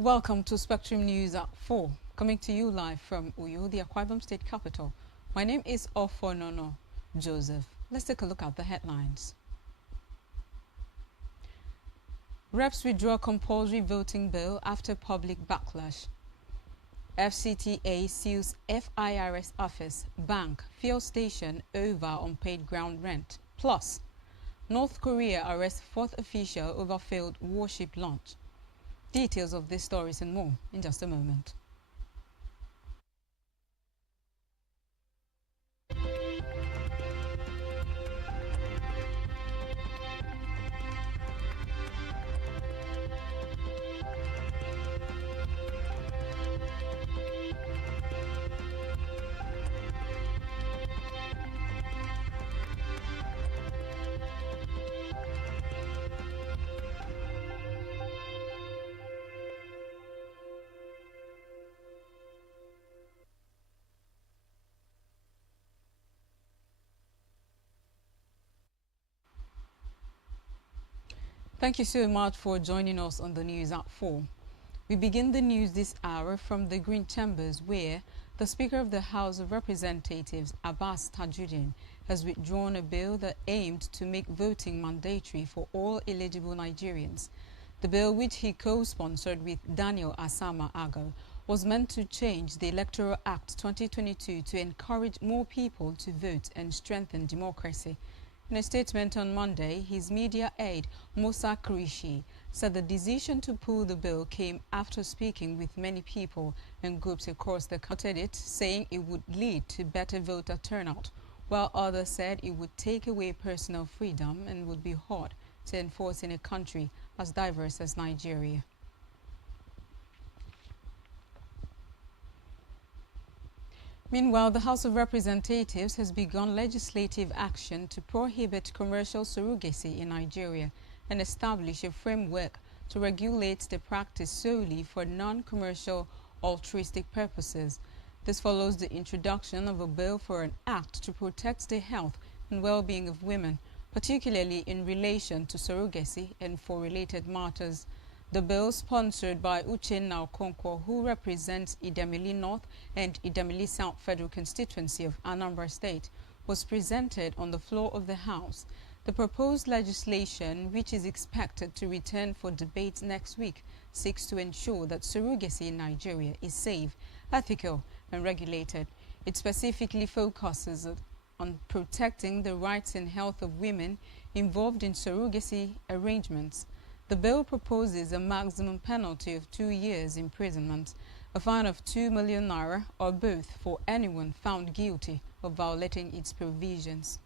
Welcome to Spectrum News at 4, coming to you live from Uyo, the Akwa Ibom State capital. My name is Ofonono Joseph. Let's take a look at the headlines. Reps withdraw compulsory voting bill after public backlash. FCTA seals FIRS office, bank, fuel station over unpaid ground rent. Plus, North Korea arrests fourth official over failed warship launch. Details of these stories and more in just a moment. Thank you so much for joining us on the news at 4. We begin the news this hour from the Green Chambers, where the Speaker of the House of Representatives, Abbas Tajuddin, has withdrawn a bill that aimed to make voting mandatory for all eligible Nigerians. The bill, which he co-sponsored with Daniel Asama Ago, was meant to change the Electoral Act 2022 to encourage more people to vote and strengthen democracy. In a statement on Monday, his media aide, Musa Krishi, said the decision to pull the bill came after speaking with many people and groups across the country, saying it would lead to better voter turnout, while others said it would take away personal freedom and would be hard to enforce in a country as diverse as Nigeria. Meanwhile, the House of Representatives has begun legislative action to prohibit commercial surrogacy in Nigeria and establish a framework to regulate the practice solely for non-commercial altruistic purposes. This follows the introduction of a bill for an act to protect the health and well-being of women, particularly in relation to surrogacy and for related matters. The bill, sponsored by Uchenna Okonkwo, who represents Idemili North and Idemili South Federal Constituency of Anambra State, was presented on the floor of the House. The proposed legislation, which is expected to return for debate next week, seeks to ensure that surrogacy in Nigeria is safe, ethical, and regulated. It specifically focuses on protecting the rights and health of women involved in surrogacy arrangements. The bill proposes a maximum penalty of 2 years imprisonment, a fine of 2 million naira, or both for anyone found guilty of violating its provisions.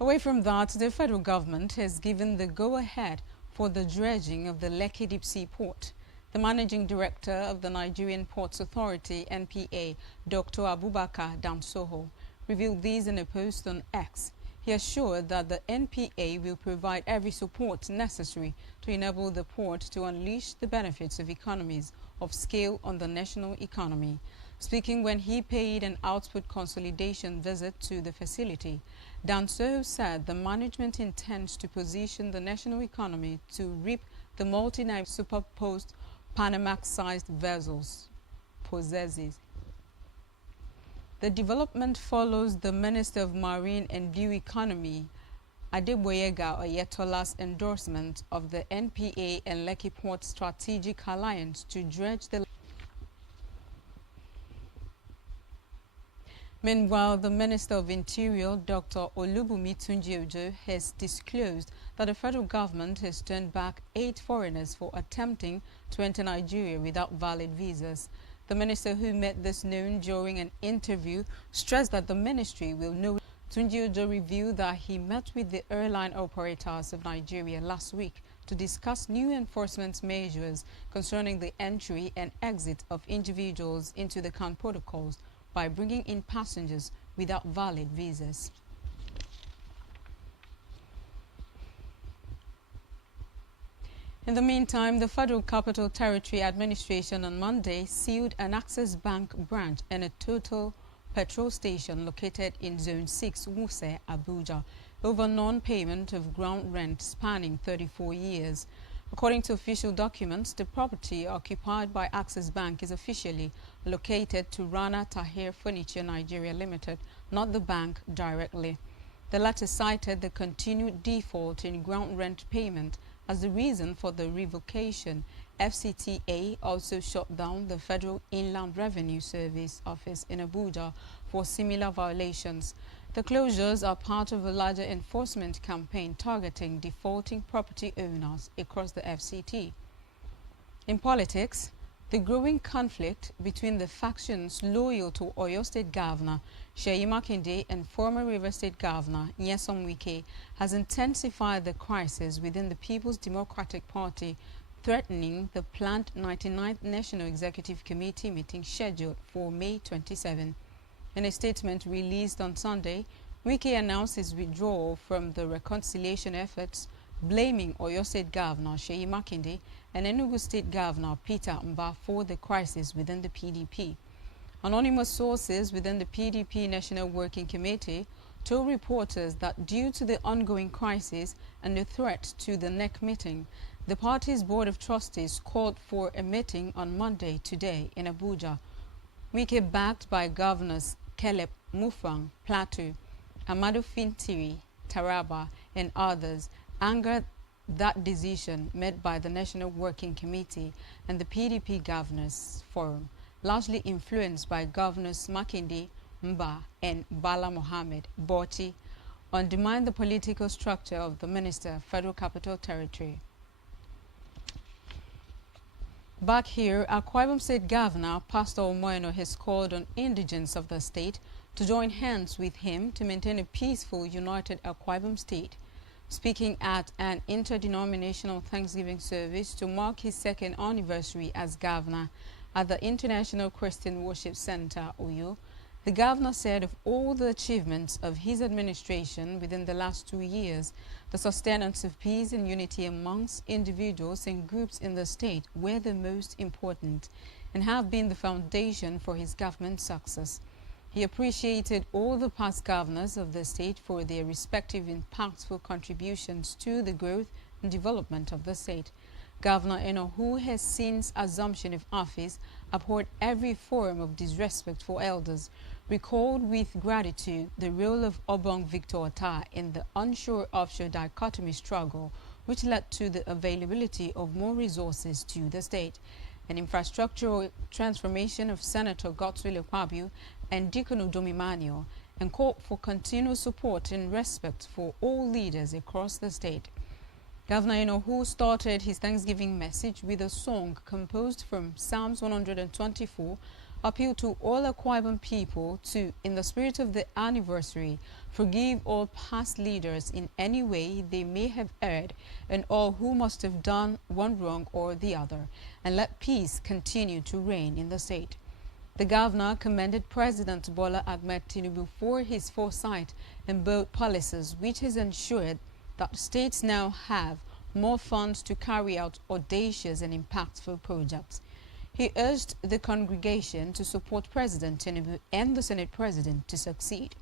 Away from that, the federal government has given the go-ahead for the dredging of the Lekki Deep-Sea Port. The managing director of the Nigerian Ports Authority, NPA, Dr. Abubakar Dansoho, revealed these in a post on X. He assured that the NPA will provide every support necessary to enable the port to unleash the benefits of economies of scale on the national economy. Speaking when he paid an output consolidation visit to the facility, Dansoho said the management intends to position the national economy to reap the multi-nine superposed Panamax-sized vessels possesses. The development follows the Minister of Marine and Blue Economy, Adeboyega Oyetola's endorsement of the NPA and Lekki Port Strategic Alliance to dredge the. Meanwhile, the Minister of Interior, Dr. Olubunmi Tunji-Ojo, has disclosed that the federal government has turned back 8 foreigners for attempting to enter Nigeria without valid visas. The minister, who made this known during an interview, stressed that the ministry will know. Tunji-Ojo revealed that he met with the airline operators of Nigeria last week to discuss new enforcement measures concerning the entry and exit of individuals into the CAN protocols by bringing in passengers without valid visas. In the meantime, the Federal Capital Territory Administration on Monday sealed an Access Bank branch and a Total petrol station located in Zone 6, Wuse, Abuja. over non-payment of ground rent spanning 34 years. According to official documents, the property occupied by Access Bank is officially located to Rana Tahir Furniture Nigeria Limited, not the bank directly. The latter cited the continued default in ground rent payment as the reason for the revocation. FCTA also shut down the Federal Inland Revenue Service office in Abuja for similar violations. The closures are part of a larger enforcement campaign targeting defaulting property owners across the FCT. In politics, the growing conflict between the factions loyal to Oyo State Governor Seyi Makinde and former River State Governor Nyesom Wike has intensified the crisis within the People's Democratic Party, threatening the planned 99th National Executive Committee meeting scheduled for May 27. In a statement released on Sunday, Wike announced his withdrawal from the reconciliation efforts, blaming Oyo State Governor Seyi Makinde and Enugu State Governor Peter Mba for the crisis within the PDP. Anonymous sources within the PDP National Working Committee told reporters that due to the ongoing crisis and the threat to the NEC meeting, the party's Board of Trustees called for a meeting on Monday today in Abuja. Wike, backed by Governors Caleb Mufang, Plateau, Amadu Fintiri, Taraba, and others, angered that decision made by the National Working Committee and the PDP Governors Forum, largely influenced by Governors Makinde, Mba, and Bala Mohammed Boti, undermine the political structure of the Minister, Federal Capital Territory. Back here, Akwa Ibom State Governor Pastor Omoyeno has called on indigents of the state to join hands with him to maintain a peaceful, united Akwa Ibom State. Speaking at an interdenominational Thanksgiving service to mark his second anniversary as governor at the International Christian Worship Center, Uyo, the governor said of all the achievements of his administration within the last 2 years, the sustenance of peace and unity amongst individuals and groups in the state were the most important and have been the foundation for his government's success. He appreciated all the past governors of the state for their respective impactful contributions to the growth and development of the state. Governor Eno, who has since assumption of office abhorred every form of disrespect for elders, recalled with gratitude the role of Obong Victor Otta in the onshore-offshore dichotomy struggle, which led to the availability of more resources to the state. An infrastructural transformation of Senator Godswill Akpabio and Deacon Udomi, and called for continued support and respect for all leaders across the state. Governor Eno, who started his Thanksgiving message with a song composed from Psalms 124, appealed to all Akwa Ibom people to, in the spirit of the anniversary, forgive all past leaders in any way they may have erred and all who must have done one wrong or the other, and let peace continue to reign in the state. The governor commended President Bola Ahmed Tinubu for his foresight and bold policies, which has ensured that states now have more funds to carry out audacious and impactful projects. He urged the congregation to support President Tinubu and the Senate President to succeed.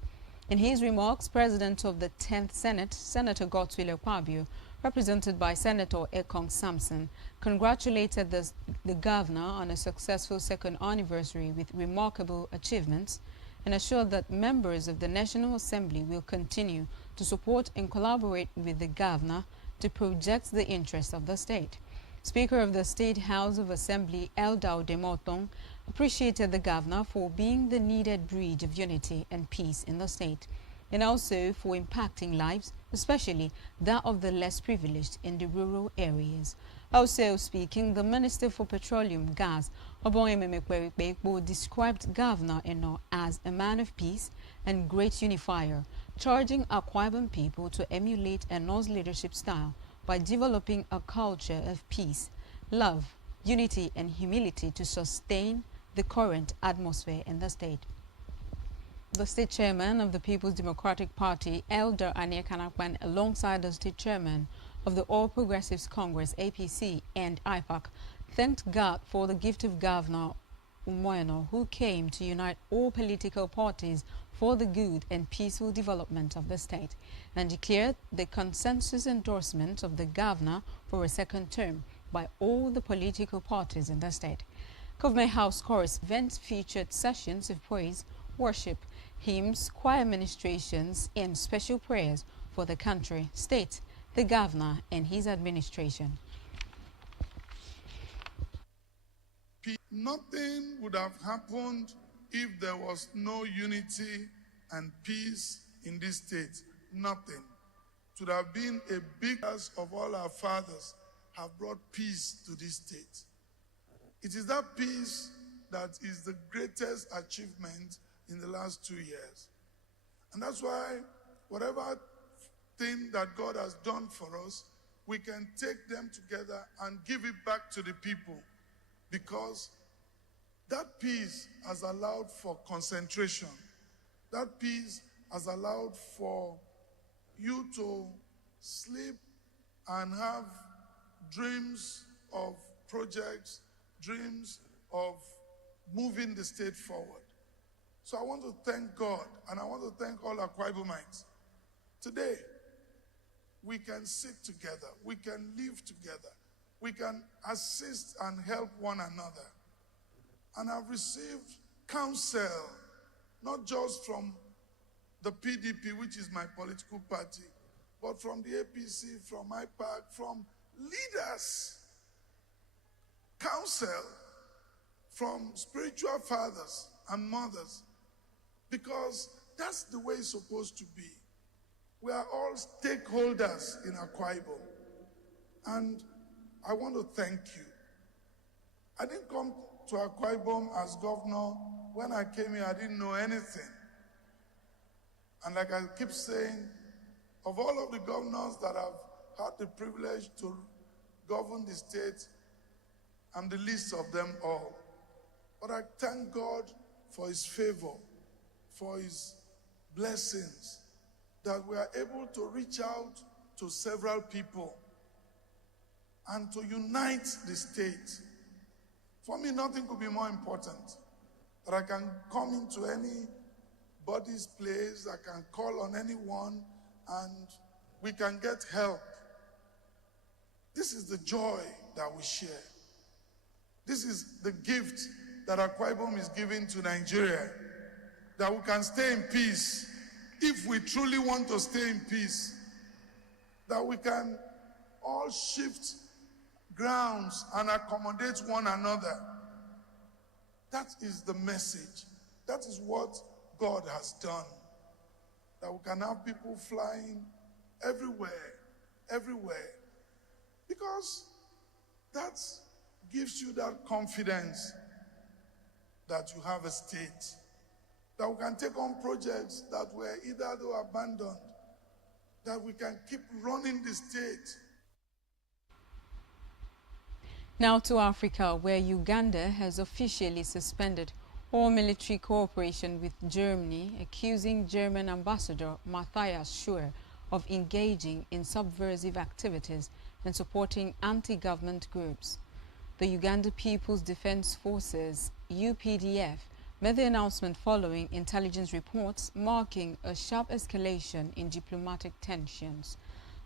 In his remarks, President of the 10th Senate, Senator Godswill Akpabio, represented by Senator Ekong Samson, congratulated the governor on a successful second anniversary with remarkable achievements and assured that members of the National Assembly will continue to support and collaborate with the governor to project the interests of the state. Speaker of the State House of Assembly, Eldao Demotong, appreciated the governor for being the needed bridge of unity and peace in the state, and also for impacting lives, especially that of the less privileged in the rural areas. Also speaking, the Minister for Petroleum, Gas, Obong Emekwerikpe, described Governor Eno as a man of peace and great unifier, charging Akwa Ibom people to emulate Eno's leadership style by developing a culture of peace, love, unity, and humility to sustain the current atmosphere in the state. The state chairman of the People's Democratic Party, Elder Ania Kanakpan, alongside the state chairman of the All Progressives Congress, APC, and IPAC, thanked God for the gift of Governor Omoyeno, who came to unite all political parties for the good and peaceful development of the state, and declared the consensus endorsement of the governor for a second term by all the political parties in the state. Government House Chorus events featured sessions of praise, worship, hymns, choir ministrations, and special prayers for the country, state, the governor, and his administration. Nothing would have happened if there was no unity and peace in this state. Nothing. It would have been a big task of all our fathers have brought peace to this state. It is that peace that is the greatest achievement in the last 2 years. And that's why whatever thing that God has done for us, we can take them together and give it back to the people, because that peace has allowed for concentration. That peace has allowed for you to sleep and have dreams of projects, dreams of moving the state forward. So I want to thank God, and I want to thank all Akwa Ibomites. Today, we can sit together, we can live together, we can assist and help one another. And I've received counsel, not just from the PDP, which is my political party, but from the APC, from IPAC, from leaders. Counsel from spiritual fathers and mothers, because that's the way it's supposed to be. We are all stakeholders in Akwa Ibom. And I want to thank you. I didn't come to Akwa Ibom as governor. When I came here, I didn't know anything. And like I keep saying, of all of the governors that have had the privilege to govern the state, I'm the least of them all. But I thank God for his favor, for his blessings, that we are able to reach out to several people and to unite the state. For me, nothing could be more important. That I can come into anybody's place, I can call on anyone, and we can get help. This is the joy that we share. This is the gift that Akwa Ibom is giving to Nigeria, that we can stay in peace if we truly want to stay in peace, that we can all shift grounds and accommodate one another. That is the message. That is what God has done. That we can have people flying everywhere, everywhere. Because that gives you that confidence that you have a state. That we can take on projects that were either abandoned, that we can keep running the state. Now to Africa, where Uganda has officially suspended all military cooperation with Germany, accusing German Ambassador Matthias Schur of engaging in subversive activities and supporting anti-government groups. The Uganda People's Defense Forces, UPDF, made the announcement following intelligence reports marking a sharp escalation in diplomatic tensions.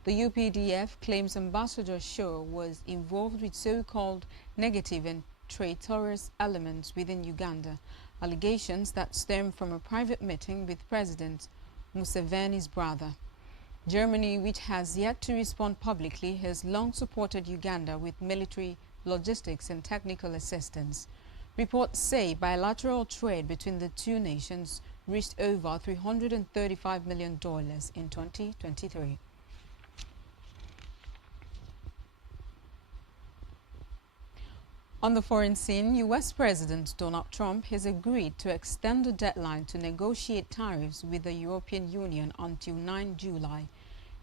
The UPDF claims Ambassador Schur was involved with so-called negative and traitorous elements within Uganda, allegations that stem from a private meeting with President Museveni's brother. Germany, which has yet to respond publicly, has long supported Uganda with military, logistics and technical assistance. Reports say bilateral trade between the two nations reached over $335 million in 2023. On the foreign scene, U.S. President Donald Trump has agreed to extend the deadline to negotiate tariffs with the European Union until 9 July.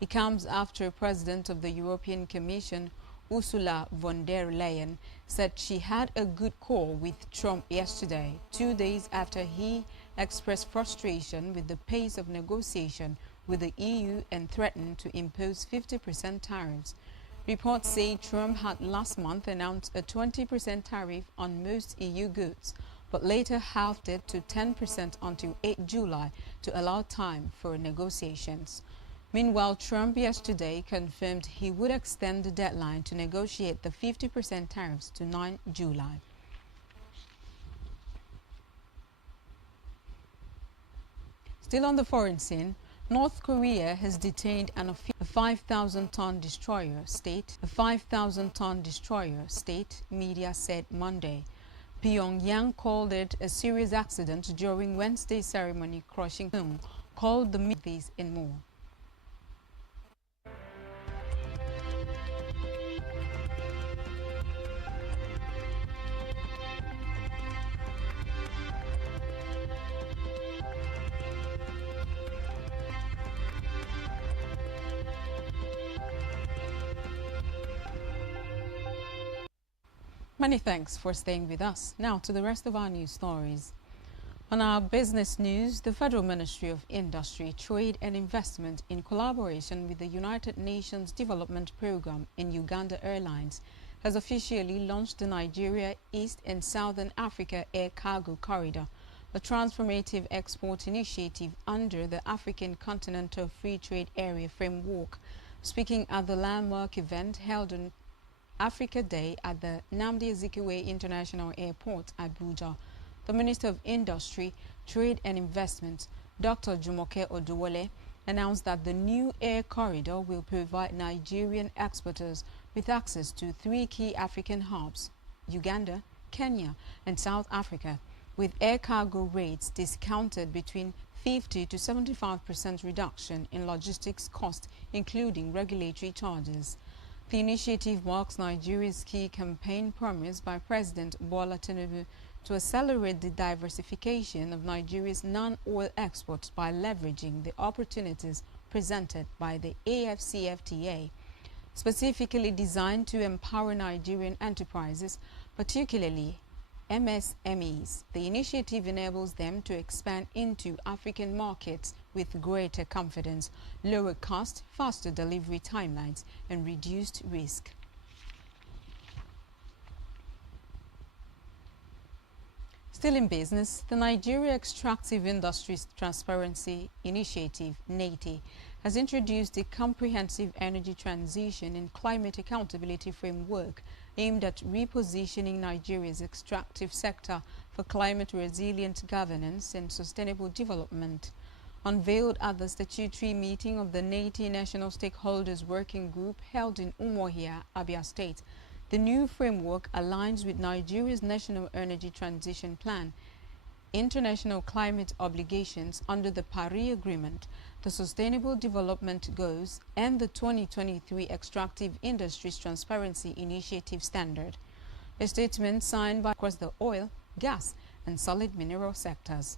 It comes after President of the European Commission, Ursula von der Leyen, said she had a good call with Trump yesterday, 2 days after he expressed frustration with the pace of negotiation with the EU and threatened to impose 50% tariffs. Reports say Trump had last month announced a 20% tariff on most EU goods, but later halved it to 10% until 8 July to allow time for negotiations. Meanwhile, Trump yesterday confirmed he would extend the deadline to negotiate the 50% tariffs to 9 July. Still on the foreign scene, North Korea has detained a 5,000-ton destroyer state. A 5,000-ton destroyer state, media said Monday. Pyongyang called it a serious accident during Wednesday's ceremony, crushing called the these and more. Many thanks for staying with us. Now to the rest of our news stories. On our business news, the Federal Ministry of Industry, Trade and Investment, in collaboration with the United Nations Development Programme and Uganda Airlines, has officially launched the Nigeria, East and Southern Africa Air Cargo Corridor, a transformative export initiative under the African Continental Free Trade Area framework. Speaking at the landmark event held on Africa Day at the Nnamdi Azikiwe International Airport, Abuja, the Minister of Industry, Trade and Investment, Dr. Jumoke Oduwole, announced that the new air corridor will provide Nigerian exporters with access to 3 key African hubs, Uganda, Kenya, and South Africa, with air cargo rates discounted between 50 to 75% reduction in logistics cost, including regulatory charges. The initiative marks Nigeria's key campaign promise by President Bola Tinubu to accelerate the diversification of Nigeria's non-oil exports by leveraging the opportunities presented by the AfCFTA. Specifically designed to empower Nigerian enterprises, particularly MSMEs, the initiative enables them to expand into African markets with greater confidence, lower cost, faster delivery timelines, and reduced risk. Still in business, the Nigeria Extractive Industries Transparency Initiative, NETI, has introduced a comprehensive energy transition and climate accountability framework aimed at repositioning Nigeria's extractive sector for climate-resilient governance and sustainable development. Unveiled at the statutory meeting of the NETI National Stakeholders Working Group held in Umuahia, Abia State, the new framework aligns with Nigeria's National Energy Transition Plan, international climate obligations under the Paris Agreement, the Sustainable Development Goals, and the 2023 Extractive Industries Transparency Initiative Standard. A statement signed by across the oil, gas, and solid mineral sectors.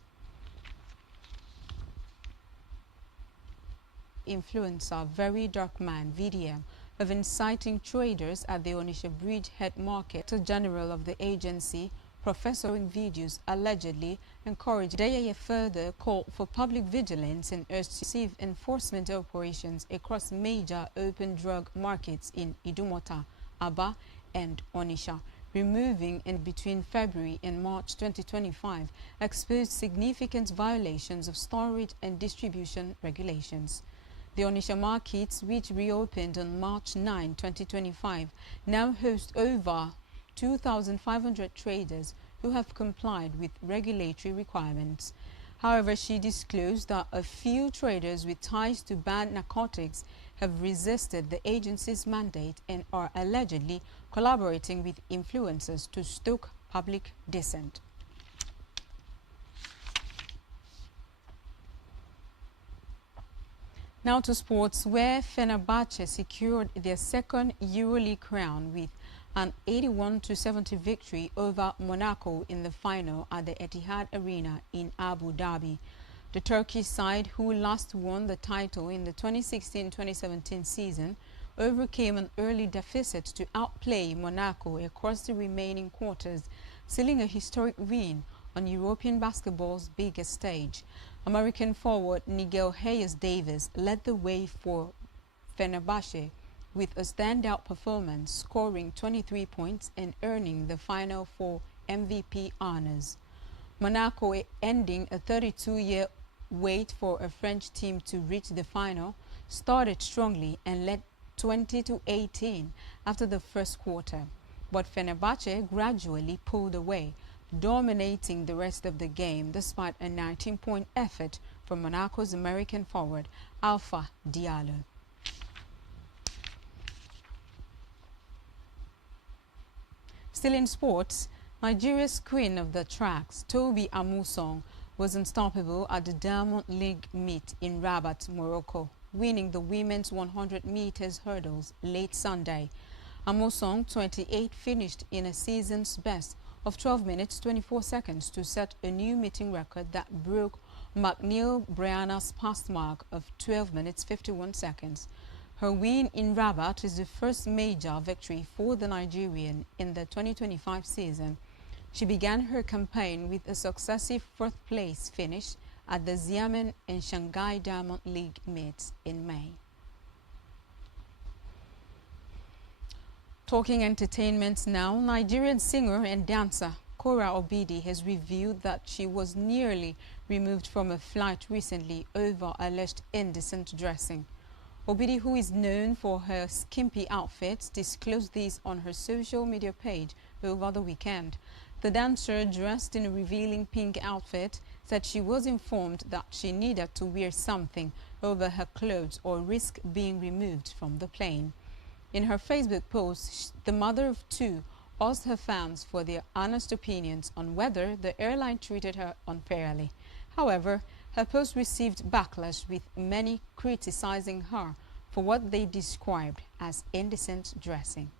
Influencer Very Dark Man VDM of inciting traders at the Onitsha Bridge Head Market. The general of the agency, Professor in videos allegedly encouraged Daya further call for public vigilance and urged massive enforcement operations across major open drug markets in Idumota, Aba, and Onitsha. Removing in between February and March 2025 exposed significant violations of storage and distribution regulations. The Onitsha markets, which reopened on March 9, 2025, now host over 2,500 traders who have complied with regulatory requirements. However, she disclosed that a few traders with ties to banned narcotics have resisted the agency's mandate and are allegedly collaborating with influencers to stoke public dissent. Now to sports, where Fenerbahce secured their second EuroLeague crown with an 81-70 victory over Monaco in the final at the Etihad Arena in Abu Dhabi. The Turkish side, who last won the title in the 2016-2017 season, overcame an early deficit to outplay Monaco across the remaining quarters, sealing a historic win on European basketball's biggest stage. American forward Nigel Hayes-Davis led the way for Fenerbahce with a standout performance, scoring 23 points and earning the Final Four MVP honors. Monaco ending a 32-year wait for a French team to reach the final, started strongly and led 20-18 after the first quarter. But Fenerbahce gradually pulled away, dominating the rest of the game despite a 19-point effort from Monaco's American forward, Alpha Diallo. Still in sports, Nigeria's queen of the tracks, Tobi Amusan, was unstoppable at the Diamond League meet in Rabat, Morocco, winning the women's 100 meters hurdles late Sunday. Amusan, 28, finished in a season's best of 12 minutes 24 seconds to set a new meeting record that broke McNeil Brianna's past mark of 12 minutes 51 seconds. Her win in Rabat is the first major victory for the Nigerian in the 2025 season. She began her campaign with a successive fourth-place finish at the Xiamen and Shanghai Diamond League meets in May. Talking entertainment now, Nigerian singer and dancer Kora Obidi has revealed that she was nearly removed from a flight recently over alleged indecent dressing. Obidi, who is known for her skimpy outfits, disclosed this on her social media page over the weekend. The dancer, dressed in a revealing pink outfit, said she was informed that she needed to wear something over her clothes or risk being removed from the plane. In her Facebook post, the mother of two asked her fans for their honest opinions on whether the airline treated her unfairly. However, her post received backlash, with many criticizing her for what they described as indecent dressing.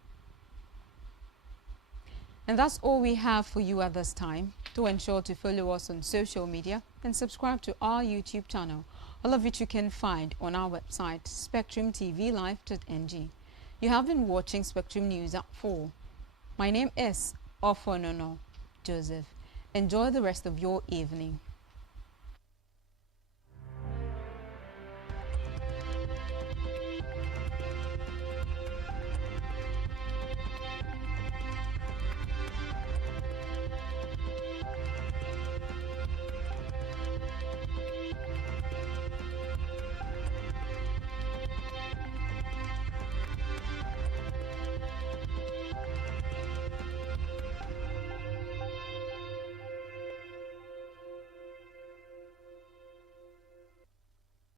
And that's all we have for you at this time. Do ensure to follow us on social media and subscribe to our YouTube channel, all of which you can find on our website, spectrumtvlive.ng. You have been watching Spectrum News at 4. My name is Ofonono Joseph. Enjoy the rest of your evening.